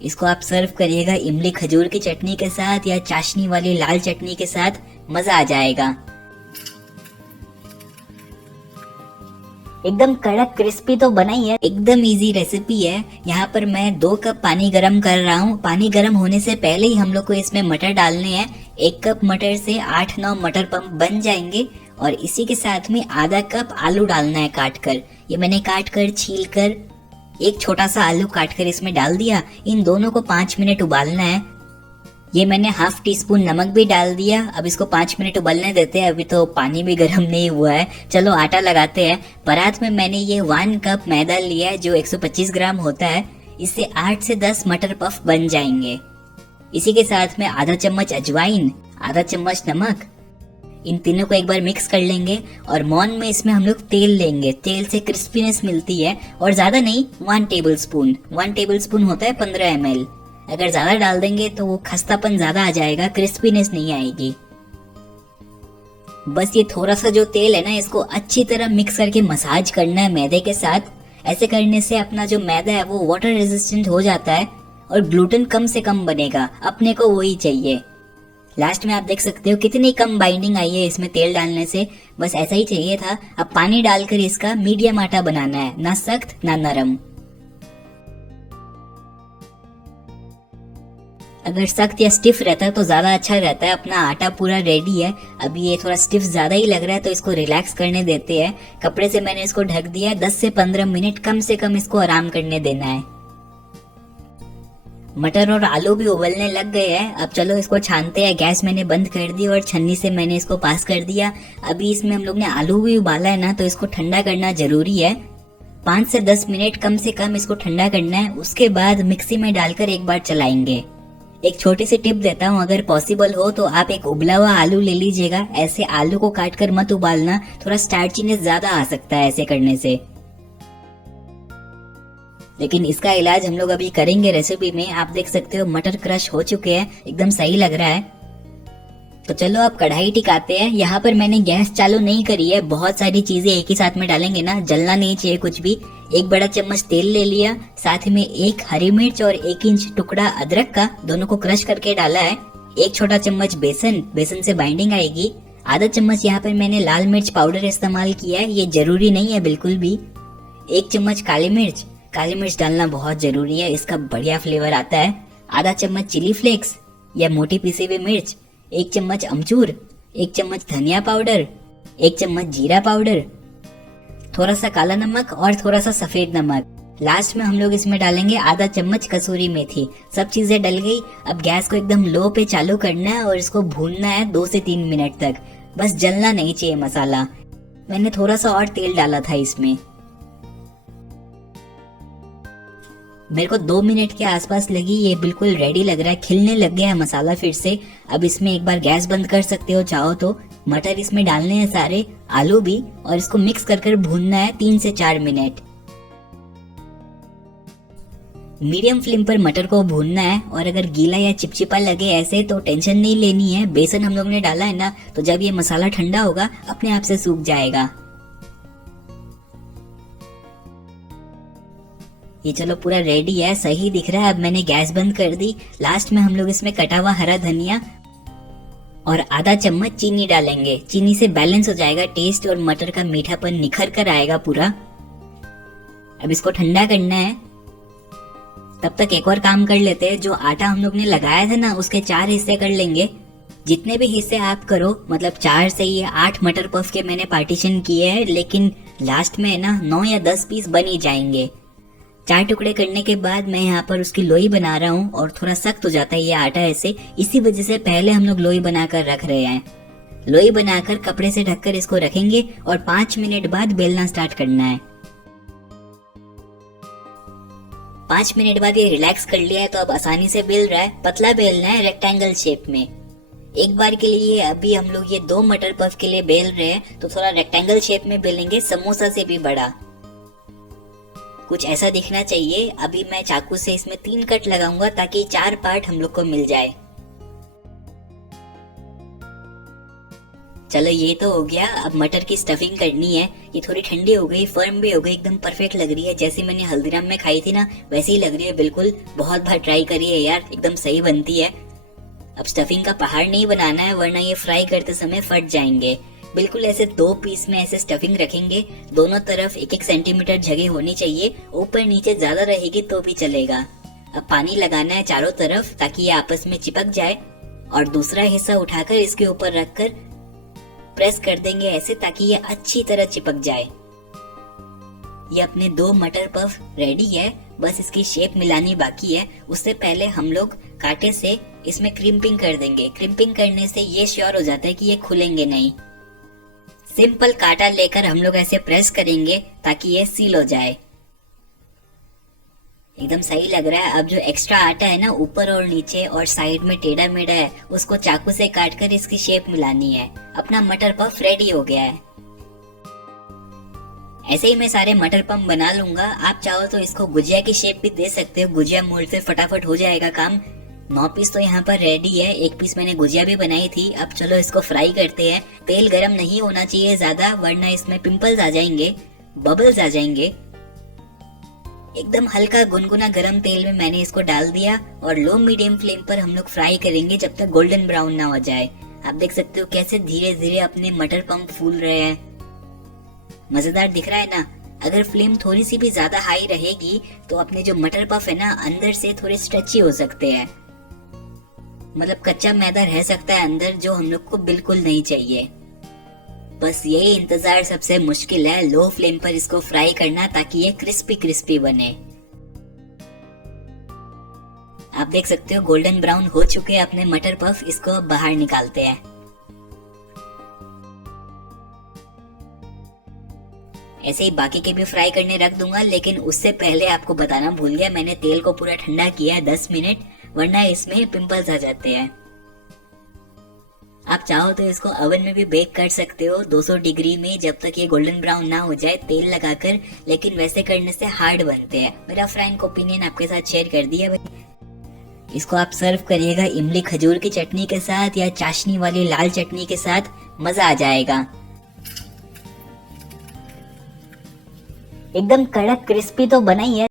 इसको आप सर्व करिएगा इमली खजूर की चटनी के साथ या चाशनी वाली लाल चटनी के साथ, मजा आ जाएगा। एकदम कड़क क्रिस्पी तो बना ही है, एकदम इजी रेसिपी है। यहाँ पर मैं 2 कप पानी गरम कर रहा हूँ। पानी गरम होने से पहले ही हम लोग को इसमें मटर डालने हैं। 1 कप मटर से 8-9 मटर पंप बन जाएंगे और इसी के साथ में आधा कप आलू डालना है काट कर। ये मैंने काट कर छील कर एक छोटा सा आलू काट कर इसमें डाल दिया। इन दोनों को 5 मिनट उबालना है। ये मैंने हाफ टी स्पून नमक भी डाल दिया। अब इसको 5 मिनट उबलने देते हैं, अभी तो पानी भी गर्म नहीं हुआ है। चलो आटा लगाते हैं। परात में मैंने ये 1 कप मैदा लिया है जो 125 ग्राम होता है। इससे 8 से 10 मटर पफ बन जाएंगे। इसी के साथ में आधा चम्मच अजवाइन, आधा चम्मच नमक, इन तीनों को एक बार मिक्स कर लेंगे और मौन में इसमें हम लोग तेल लेंगे। तेल से क्रिस्पीनेस मिलती है और ज्यादा नहीं, 1 टेबल स्पून होता है 15 ml। अगर ज्यादा डाल देंगे तो वो खस्तापन ज्यादा आ जाएगा, क्रिस्पीनेस नहीं आएगी। बस ये थोड़ा सा जो तेल है ना, इसको अच्छी तरह मिक्स करके मसाज करना है मैदे के साथ। ऐसे करने से अपना जो मैदा है वो वाटर रेजिस्टेंट हो जाता है और ग्लूटेन कम से कम बनेगा, अपने को वही चाहिए। लास्ट में आप देख सकते हो कितनी कम बाइंडिंग आई है इसमें तेल डालने से। बस ऐसा ही चाहिए था। अब पानी डालकर इसका मीडियम आटा बनाना है, ना सख्त ना नरम। अगर सख्त या स्टिफ रहता है तो ज्यादा अच्छा रहता है। अपना आटा पूरा रेडी है। अभी ये थोड़ा स्टिफ ज्यादा ही लग रहा है तो इसको रिलैक्स करने देते हैं। कपड़े से मैंने इसको ढक दिया। 10 से 15 मिनट कम से कम इसको आराम करने देना है। मटर और आलू भी उबलने लग गए हैं। अब चलो इसको छानते हैं। गैस मैंने बंद कर दी और छन्नी से मैंने इसको पास कर दिया। अभी इसमें हम लोग ने आलू भी उबाला है ना, तो इसको ठंडा करना जरूरी है। 5 से 10 मिनट कम से कम इसको ठंडा करना है। उसके बाद मिक्सी में डालकर एक बार चलाएंगे। एक छोटी सी टिप देता हूँ, अगर पॉसिबल हो तो आप एक उबला हुआ आलू ले लीजिएगा। ऐसे आलू को काट कर मत उबालना, थोड़ा स्टार्चीनेस ज्यादा आ सकता है ऐसे करने से। लेकिन इसका इलाज हम लोग अभी करेंगे रेसिपी में। आप देख सकते हो मटर क्रश हो चुके हैं, एकदम सही लग रहा है। तो चलो अब कढ़ाई टिकाते हैं। यहाँ पर मैंने गैस चालू नहीं करी है। बहुत सारी चीजें एक ही साथ में डालेंगे ना, जलना नहीं चाहिए कुछ भी। 1 बड़ा चम्मच तेल ले लिया, साथ में 1 हरी मिर्च और 1 इंच टुकड़ा अदरक का, दोनों को क्रश करके डाला है। 1 छोटा चम्मच बेसन से बाइंडिंग आएगी। आधा चम्मच यहाँ पर मैंने लाल मिर्च पाउडर इस्तेमाल किया है, ये जरूरी नहीं है बिल्कुल भी। 1 चम्मच काली मिर्च डालना बहुत जरूरी है, इसका बढ़िया फ्लेवर आता है। आधा चम्मच चिली फ्लेक्स या मोटी पिसी हुई मिर्च, 1 चम्मच अमचूर, 1 चम्मच धनिया पाउडर, 1 चम्मच जीरा पाउडर, थोड़ा सा काला नमक और थोड़ा सा सफेद नमक। लास्ट में हम लोग इसमें डालेंगे आधा चम्मच कसूरी मेथी। सब चीजें डल गई। अब गैस को एकदम लो पे चालू करना है और इसको भूनना है 2 से 3 मिनट तक। बस जलना नहीं चाहिए मसाला। मैंने थोड़ा सा और तेल डाला था इसमें। मेरे को 2 मिनट के आसपास लगी। ये बिल्कुल रेडी लग रहा है, खिलने लग गया है मसाला फिर से। अब इसमें एक बार गैस बंद कर सकते हो चाहो तो। मटर इसमें डालने हैं सारे, आलू भी, और इसको मिक्स कर भूनना है 3 से 4 मिनट। मीडियम फ्लेम पर मटर को भूनना है। और अगर गीला या चिपचिपा लगे ऐसे तो टेंशन नहीं लेनी है। बेसन हम लोग ने डाला है ना, तो जब ये मसाला ठंडा होगा अपने आप से सूख जाएगा। ये चलो पूरा रेडी है, सही दिख रहा है। अब मैंने गैस बंद कर दी। लास्ट में हम लोग इसमें कटा हुआ हरा धनिया और आधा चम्मच चीनी डालेंगे। चीनी से बैलेंस हो जाएगा टेस्ट और मटर का मीठापन निखर कर आएगा पूरा। अब इसको ठंडा करना है। तब तक एक और काम कर लेते हैं। जो आटा हम लोग ने लगाया था ना, उसके 4 हिस्से कर लेंगे। जितने भी हिस्से आप करो, मतलब 4 से ही 8 मटर पफ के मैंने पार्टीशन किए हैं, लेकिन लास्ट में है ना 9 या 10 पीस बन ही जाएंगे। 4 टुकड़े करने के बाद मैं यहाँ पर उसकी लोई बना रहा हूँ और थोड़ा सख्त हो जाता है ये आटा ऐसे, इसी वजह से पहले हम लोग लोई बनाकर रख रहे हैं। लोई बनाकर कपड़े से ढककर इसको रखेंगे और 5 मिनट बाद बेलना स्टार्ट करना है। 5 मिनट बाद ये रिलैक्स कर लिया है तो अब आसानी से बेल रहा है। पतला बेलना है, रेक्टेंगल शेप में। एक बार के लिए अभी हम लोग ये 2 मटर पफ के लिए बेल रहे हैं तो थोड़ा रेक्टेंगल शेप में बेलेंगे, समोसा से भी बड़ा। कुछ ऐसा दिखना चाहिए। अभी मैं चाकू से इसमें 3 कट लगाऊंगा ताकि 4 पार्ट हम लोग को मिल जाए। चलो ये तो हो गया। अब मटर की स्टफिंग करनी है। ये थोड़ी ठंडी हो गई, फर्म भी हो गई, एकदम परफेक्ट लग रही है। जैसी मैंने हल्दीराम में खाई थी ना वैसी ही लग रही है बिल्कुल। बहुत बार ट्राई करी है यार, एकदम सही बनती है। अब स्टफिंग का पहाड़ नहीं बनाना है वरना ये फ्राई करते समय फट जाएंगे। बिल्कुल ऐसे 2 पीस में ऐसे स्टफिंग रखेंगे। दोनों तरफ 1-1 सेंटीमीटर जगह होनी चाहिए। ऊपर नीचे ज्यादा रहेगी तो भी चलेगा। अब पानी लगाना है चारों तरफ ताकि ये आपस में चिपक जाए, और दूसरा हिस्सा उठाकर इसके ऊपर रखकर प्रेस कर देंगे ऐसे ताकि ये अच्छी तरह चिपक जाए। ये अपने 2 मटर पफ रेडी है, बस इसकी शेप मिलानी बाकी है। उससे पहले हम लोग कांटे से इसमें क्रिम्पिंग कर देंगे। क्रिम्पिंग करने से ये श्योर हो जाता है कि ये खुलेंगे नहीं। सिंपल कांटा लेकर हम लोग ऐसे प्रेस करेंगे ताकि ये सील हो जाए। एकदम सही लग रहा है। अब जो एक्स्ट्रा आटा है ना ऊपर और नीचे और साइड में टेढ़ा मेढ़ा है, उसको चाकू से काटकर इसकी शेप मिलानी है। अपना मटर पफ रेडी हो गया है। ऐसे ही मैं सारे मटर पफ बना लूंगा। आप चाहो तो इसको गुजिया की शेप भी दे सकते हो। गुजिया मोल्ड से फटाफट हो जाएगा काम। 9 पीस तो यहाँ पर रेडी है। 1 पीस मैंने गुजिया भी बनाई थी। अब चलो इसको फ्राई करते हैं। तेल गरम नहीं होना चाहिए ज्यादा वरना इसमें पिंपल्स आ जाएंगे, बबल्स आ जाएंगे। एकदम हल्का गुनगुना गरम तेल में मैंने इसको डाल दिया और लो मीडियम फ्लेम पर हम लोग फ्राई करेंगे जब तक गोल्डन ब्राउन ना हो जाए। आप देख सकते हो कैसे धीरे धीरे अपने मटर पफ फूल रहे हैं। मजेदार दिख रहा है ना। अगर फ्लेम थोड़ी सी भी ज्यादा हाई रहेगी तो अपने जो मटर पफ है ना अंदर से थोड़े स्ट्रेची हो सकते हैं। मतलब कच्चा मैदा रह सकता है अंदर, जो हम लोग को बिल्कुल नहीं चाहिए। बस यही इंतजार सबसे मुश्किल है, लो फ्लेम पर इसको फ्राई करना ताकि ये क्रिस्पी क्रिस्पी बने। आप देख सकते हो गोल्डन ब्राउन हो चुके हैं अपने मटर पफ। इसको अब बाहर निकालते हैं। ऐसे ही बाकी के भी फ्राई करने रख दूंगा, लेकिन उससे पहले आपको बताना भूल गया, मैंने तेल को पूरा ठंडा किया है 10 मिनट, वरना इसमें पिंपल्स आ जाते हैं। आप चाहो तो इसको ओवन में भी बेक कर सकते हो 200 डिग्री में, जब तक ये गोल्डन ब्राउन ना हो जाए तेल लगाकर। लेकिन वैसे करने से हार्ड बनते हैं। मेरा फ्रैंक ओपिनियन आपके साथ शेयर कर दिया भाई। इसको आप सर्व करिएगा इमली खजूर की चटनी के साथ या चाशनी वाली लाल चटनी के साथ, मजा आ जाएगा। एकदम कड़क क्रिस्पी तो बना ही है।